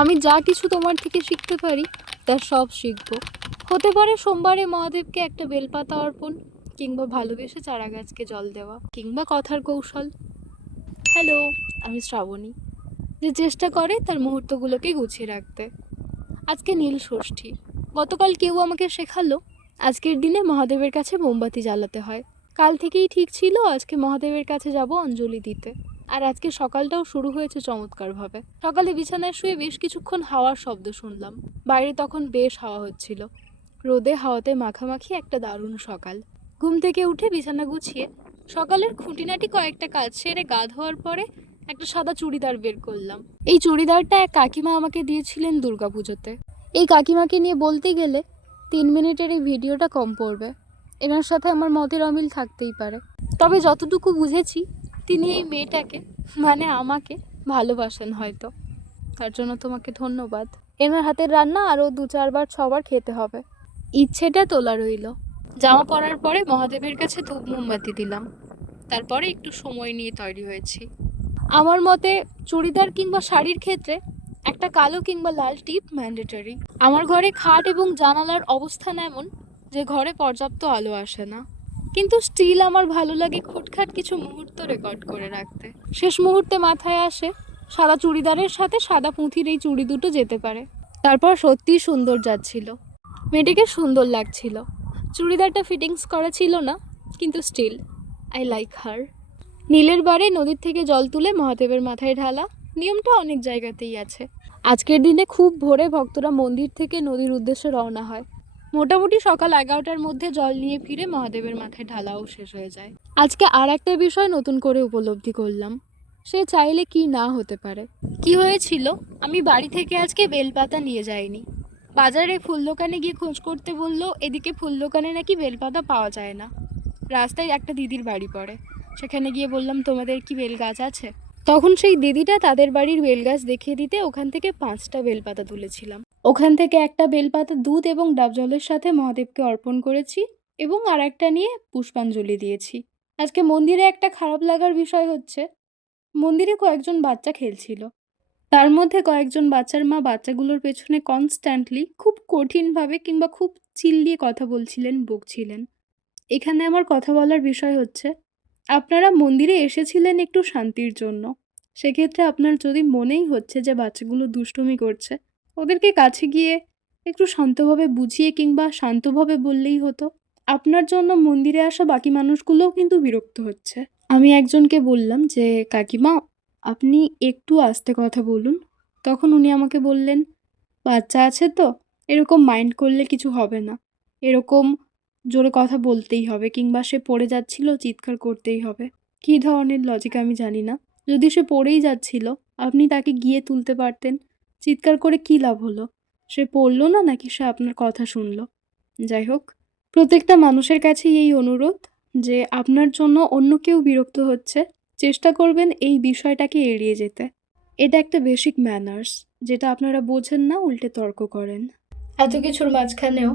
আমি যা কিছু তোমার থেকে শিখতে পারি তার সব শিখব। হতে পারে সোমবারে মহাদেবকে একটা বেলপাতা অর্পণ, কিংবা ভালোবেসে চারাগাছকে জল দেওয়া, কিংবা কথার কৌশল। হ্যালো, আমি শ্রাবণী, যে চেষ্টা করে তার মুহূর্তগুলোকে গুছিয়ে রাখতে। আজকে নীল ষষ্ঠী। গতকাল কেউ আমাকে শেখালো আজকের দিনে মহাদেবের কাছে মোমবাতি জ্বালাতে হয়। কাল থেকেই ঠিক ছিল আজকে মহাদেবের কাছে যাব অঞ্জলি দিতে। আর আজকে সকালটাও শুরু হয়েছে চমৎকারভাবে। সকালে বিছানায় শুয়ে বেশ কিছুক্ষণ হাওয়ার শব্দ শুনলাম। বাইরে তখন বেশ হাওয়া হচ্ছিল। রোদে হাওয়াতে মাখামাখি একটা দারুণ সকাল। ঘুম থেকে উঠে বিছানা গুছিয়ে সকালের খুঁটিনাটি কয়েকটা কাজ সেরে গা ধোয়ার পরে একটা সাদা চুড়িদার বের করলাম। এই চুড়িদারটা এক কাকিমা আমাকে দিয়েছিলেন দুর্গাপুজোতে। এই কাকিমাকে নিয়ে বলতে গেলে 3 মিনিটের এই ভিডিওটা কম পড়বে। এনার সাথে আমার মতের অমিল থাকতেই পারে, তবে যতটুকু বুঝেছি তিনি এই মেয়েটাকে মানে আমাকে ভালোবাসেন হয়তো। তার জন্য তোমাকে ধন্যবাদ। এনার হাতের রান্না আরও 2-4 বার 6 বার খেতে হবে। ইচ্ছেটা তোলা রইল। জামা পরার পরে মহাদেবের কাছে ধূপ মোমবাতি দিলাম। তারপরে একটু সময় নিয়ে তৈরি হয়েছি। আমার মতে চুড়িদার কিংবা শাড়ির ক্ষেত্রে একটা কালো কিংবা লাল টিপ ম্যান্ডেটরি। আমার ঘরে খাট এবং জানালার অবস্থান এমন যে ঘরে পর্যাপ্ত আলো আসে না, কিন্তু স্টিল আমার ভালো লাগে খুটখাট কিছু মুহূর্ত রেকর্ড করে রাখতে। শেষ মুহূর্তে মাথায় আসে সাদা চুড়িদারের সাথে সাদা পুঁথির এই চুড়ি দুটো যেতে পারে। তারপর সত্যিই সুন্দর যাচ্ছিল, মেয়েটিকে সুন্দর লাগছিল। চুড়িদারটা ফিটিংস করা ছিল না, কিন্তু স্টিল আই লাইক হার। নীলের বারে নদীর থেকে জল তুলে মহাদেবের মাথায় ঢালা নিয়মটা অনেক জায়গাতেই আছে। আজকের দিনে খুব ভোরে ভক্তরা মন্দির থেকে নদীর উদ্দেশ্যে রওনা হয়। মোটামুটি সকাল 11টার মধ্যে জল নিয়ে ফিরে মহাদেবের মাথায় ঢালাও শেষ হয়ে যায়। আজকে আর একটা বিষয় নতুন করে উপলব্ধি করলাম, সে চাইলে কি না হতে পারে। কি হয়েছিল, আমি বাড়ি থেকে আজকে বেলপাতা নিয়ে যাইনি। বাজারে ফুল দোকানে গিয়ে খোঁজ করতে বললো এদিকে ফুল দোকানে নাকি বেলপাতা পাওয়া যায় না। রাস্তায় একটা দিদির বাড়ি পড়ে, সেখানে গিয়ে বললাম তোমাদের কি বেল গাছ আছে। তখন সেই দিদিটা তাদের বাড়ির বেলগাছ দেখিয়ে দিতে ওখান থেকে 5টা বেলপাতা তুলেছিলাম। ওখান থেকে একটা বেলপাতা দুধ এবং ডাব জলের সাথে মহাদেবকে অর্পণ করেছি এবং আর একটা নিয়ে পুষ্পাঞ্জলি দিয়েছি। আজকে মন্দিরে একটা খারাপ লাগার বিষয় হচ্ছে, মন্দিরে কয়েকজন বাচ্চা খেলছিল। তার মধ্যে কয়েকজন বাচ্চার মা বাচ্চাগুলোর পেছনে কনস্ট্যান্টলি খুব কঠিনভাবে কিংবা খুব চিল্লিয়ে কথা বলছিলেন, বকছিলেন। এখানে আমার কথা বলার বিষয় হচ্ছে, আপনারা মন্দিরে এসেছিলেন একটু শান্তির জন্য। সেক্ষেত্রে আপনার যদি মনেই হচ্ছে যে বাচ্চাগুলো দুষ্টুমি করছে, ওদেরকে কাছে গিয়ে একটু শান্তভাবে বুঝিয়ে কিংবা শান্তভাবে বললেই হতো। আপনার জন্য মন্দিরে আসা বাকি মানুষগুলোও কিন্তু বিরক্ত হচ্ছে। আমি একজনকে বললাম যে কাকিমা আপনি একটু আস্তে কথা বলুন। তখন উনি আমাকে বললেন, বাচ্চা আছে তো, এরকম মাইন্ড করলে কিছু হবে না, এরকম জোরে কথা বলতেই হবে, কিংবা সে পড়ে যাচ্ছিল চিৎকার করতেই হবে। কী ধরনের লজিক আমি জানি না। যদি সে পড়েই যাচ্ছিল আপনি তাকে গিয়ে তুলতে পারতেন। চিৎকার করে কী লাভ হলো? সে পড়লো না নাকি সে আপনার কথা শুনলো? যাই হোক, প্রত্যেকটা মানুষের কাছেই এই অনুরোধ যে আপনার জন্য অন্য কেউ বিরক্ত হচ্ছে, চেষ্টা করবেন এই বিষয়টাকে এড়িয়ে যেতে। এটা একটা বেসিক ম্যানার্স, যেটা আপনারা বোঝেন না, উল্টে তর্ক করেন। এত কিছুর মাঝখানেও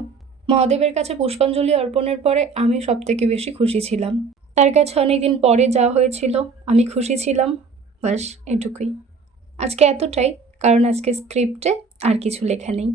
মহাদেবের কাছে পুষ্পাঞ্জলি অর্পণের পরে আমি সবথেকে বেশি খুশি ছিলাম। তার কাছে অনেকদিন পরে যাওয়া হয়েছিল, আমি খুশি ছিলাম, ব্যাস এটুকুই। আজকে এতটাই, কারণ আজকে স্ক্রিপ্টে আর কিছু লেখা নেই।